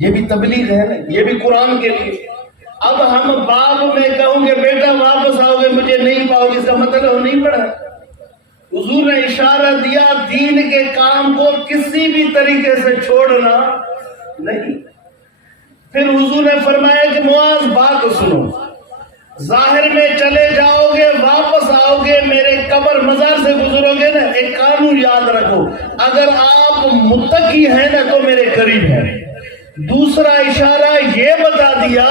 یہ بھی تبلیغ ہے نا، یہ بھی قرآن کے لیے۔ اب ہم باپ میں کہوں کہ بیٹا واپس آؤ گے مجھے نہیں پاؤ گے، اس کا مطلب وہ نہیں پڑھا۔ حضور نے اشارہ دیا دین کے کام کو کسی بھی طریقے سے چھوڑنا نہیں۔ پھر حضور نے فرمایا کہ معاذ بات سنو، ظاہر میں چلے جاؤ گے واپس آؤ گے میرے قبر مزار سے گزرو گے نا، ایک قانون یاد رکھو، اگر آپ متقی ہیں نا تو میرے قریب ہیں۔ دوسرا اشارہ یہ بتا دیا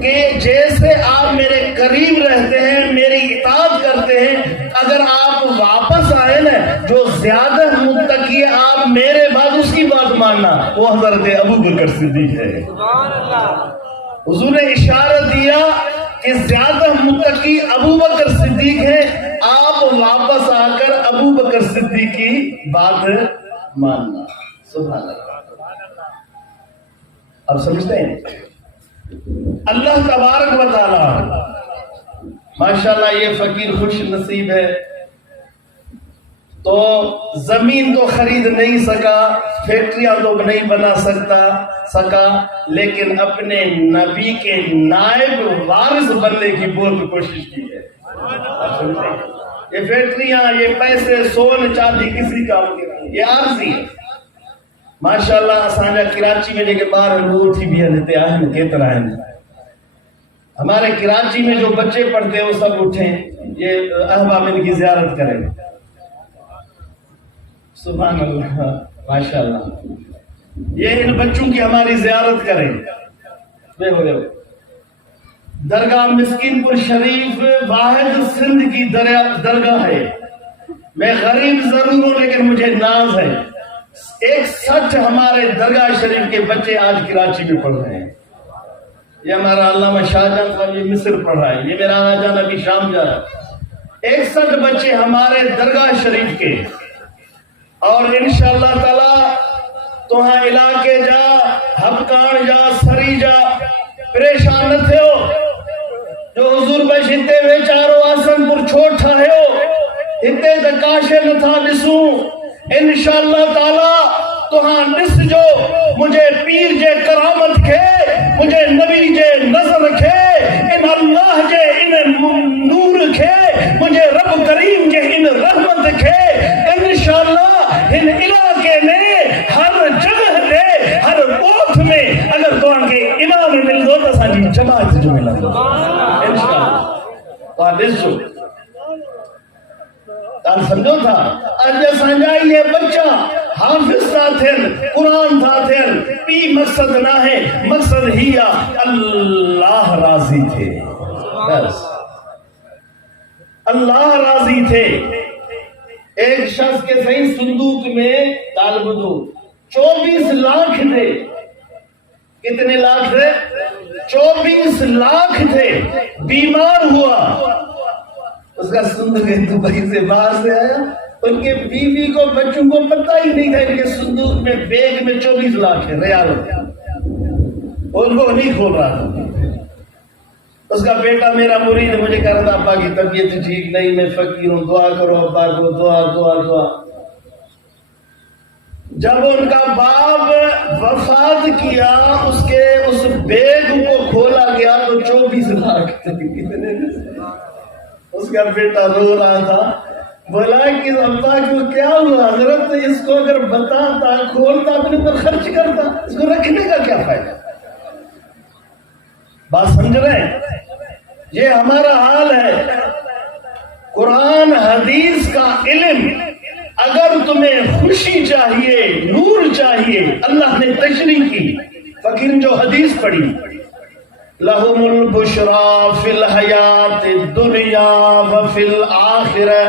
کہ جیسے آپ میرے قریب رہتے ہیں میری اطاعت کرتے ہیں، اگر آپ واپس آئے نا جو زیادہ متقی ہے آپ میرے بعد اس کی بات ماننا، وہ حضرت ابو بکر صدیق ہے۔ حضور نے اشارہ دیا کہ زیادہ متقی ابو بکر صدیق ہے، آپ واپس آ کر ابو بکر صدیق کی بات ماننا۔ سبحان اللہ۔ اب سمجھتے ہیں اللہ تبارک و تعالی ماشاءاللہ یہ فقیر خوش نصیب ہے، تو زمین تو خرید نہیں سکا، فیکٹریاں تو نہیں بنا سکا، لیکن اپنے نبی کے نائب وارث بننے کی بہت کوشش کی ہے۔ یہ فیکٹریاں، یہ پیسے، سون چاندی کسی کام کے نہیں، یہ عارضی ہے۔ ماشاءاللہ اسانجا کراچی میں جے باہر لوگ تھی بھی ہلتے آئیں کیترا ہیں، ہمارے کراچی میں جو بچے پڑھتے ہیں وہ سب اٹھیں، یہ احباب ان کی زیارت کریں۔ سبحان اللہ، ماشاءاللہ، یہ ان بچوں کی ہماری زیارت کریں۔ درگاہ مسکین پور شریف واحد سندھ کی درگاہ ہے، میں غریب ضرور ہوں لیکن مجھے ناز ہے، ایک سچ ہمارے درگاہ شریف کے بچے آج کراچی میں پڑھ رہے ہیں۔ یہ ہمارا علامہ شاہ جان صاحب یہ مصر پڑھ رہا ہے، یہ میرا آنا جان ابھی شام جا رہا ہے، ایک سچ بچے ہمارے درگاہ شریف کے، اور انشاءاللہ تعالی توہاں علاقے جا، ہبکان جا، سری جا، پریشان نہ تھے ہو، جو حضور بش ہتے ہوئے چاروں آسن پر چھوٹا ہے ہو، ہتے دکاشے نہ تھا دسوں، انشاءاللہ تعالی توہاں دس جو مجھے پیر جے کرامت کھے، مجھے نبی جے نظر کھے، ان اللہ جے ان نور کھے، مجھے رب کریم جے ان رحمت کھے، انشاءاللہ ان علاقے میں ہر جگہ دے، ہر بوتھ میں اگر توہاں کے امام مل دو تو ساری جماعت جو ملا دو انشاءاللہ توہاں دس جو تال سمجھو تھا اجا سانجا یہ بچہ حافظ تھا تھن، قرآن تھا تھن، پی مقصد نہ ہے، مقصد ہی اللہ راضی تھے، بس اللہ راضی تھے۔ ایک شخص کے صحیح صندوق میں طالب دو 24 لاکھ تھے، کتنے لاکھ تھے؟ 24 لاکھ تھے، بیمار ہوا، اس کا صندوق دبئی سے باہر سے آیا، ان کے بیوی کو بچوں کو پتہ ہی نہیں تھا ان کے صندوق میں بیگ میں 24 لاکھ ہے ریال، ان کو نہیں کھول رہا تھا۔ اس کا بیٹا میرا مرید مجھے کہہ رہا تھا ابا کی طبیعت ٹھیک نہیں، میں فقیر ہوں، دعا کرو ابا کو، دعا دعا دعا۔ جب ان کا باپ وفات کیا اس بیگ کو کھولا گیا تو 24 لاکھ تھے۔ اس کا بیٹا رو رہا تھا، بولا کہ ابا کو کیا ہوا حضرت، اس کو اگر بتاتا کھولتا اپنے پر خرچ کرتا، اس کو رکھنے کا کیا فائدہ۔ بات سمجھ رہے ہیں؟ یہ ہمارا حال ہے۔ قرآن حدیث کا علم، اگر تمہیں خوشی چاہیے، نور چاہیے، اللہ نے تشریح کی، فقیر جو حدیث پڑھی، لہم البشرا فی الحیات الدنیا وفی الآخرہ،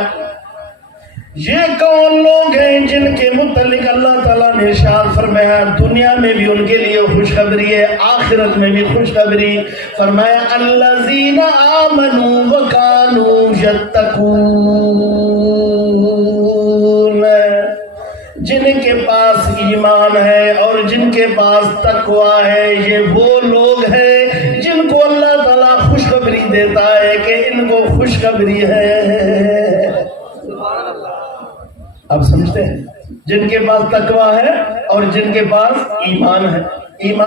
یہ کون لوگ ہیں جن کے متعلق اللہ تعالیٰ نے ارشاد فرمایا دنیا میں بھی ان کے لیے خوشخبری ہے، آخرت میں بھی خوشخبری، فرمایا الذین آمنوا وکانوا یتقون، جن کے پاس ایمان ہے اور جن کے پاس تقوی ہے، یہ وہ لوگ ہیں جن کو اللہ تعالیٰ خوشخبری دیتا ہے کہ ان کو خوشخبری ہے۔ اب سمجھتے ہیں؟ جن کے پاس تقوی ہے اور جن کے پاس ایمان ہے، ایمان